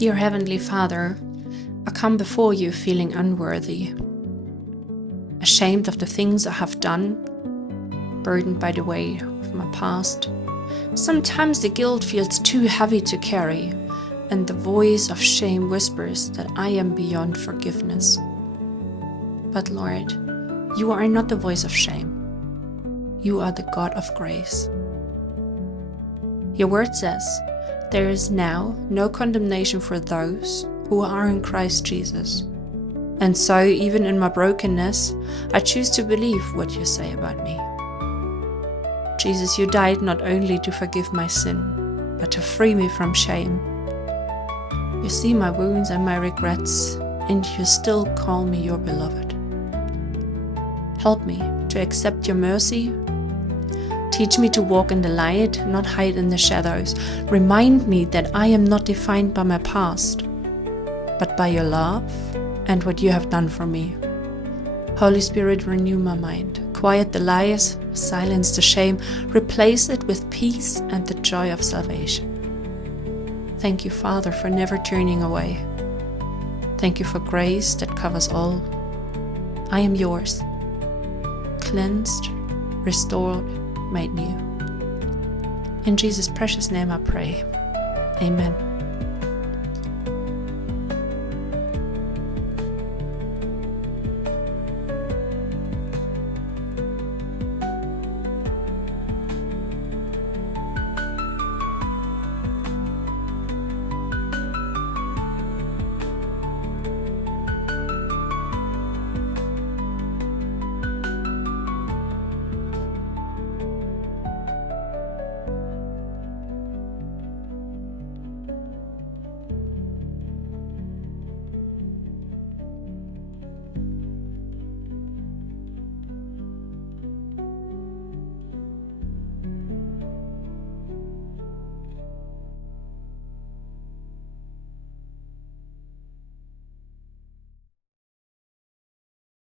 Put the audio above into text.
Dear Heavenly Father, I come before you feeling unworthy, ashamed of the things I have done, burdened by the weight of my past. Sometimes the guilt feels too heavy to carry, and the voice of shame whispers that I am beyond forgiveness. But Lord, you are not the voice of shame. You are the God of grace. Your word says, there is now no condemnation for those who are in Christ Jesus. And so, even in my brokenness, I choose to believe what you say about me. Jesus, you died not only to forgive my sin, but to free me from shame. You see my wounds and my regrets, and you still call me your beloved. Help me to accept your mercy. Teach me to walk in the light, not hide in the shadows. Remind me that I am not defined by my past, but by your love and what you have done for me. Holy Spirit, renew my mind. Quiet the lies, silence the shame, replace it with peace and the joy of salvation. Thank you, Father, for never turning away. Thank you for grace that covers all. I am yours, cleansed, restored, made new. In Jesus' precious name I pray. Amen.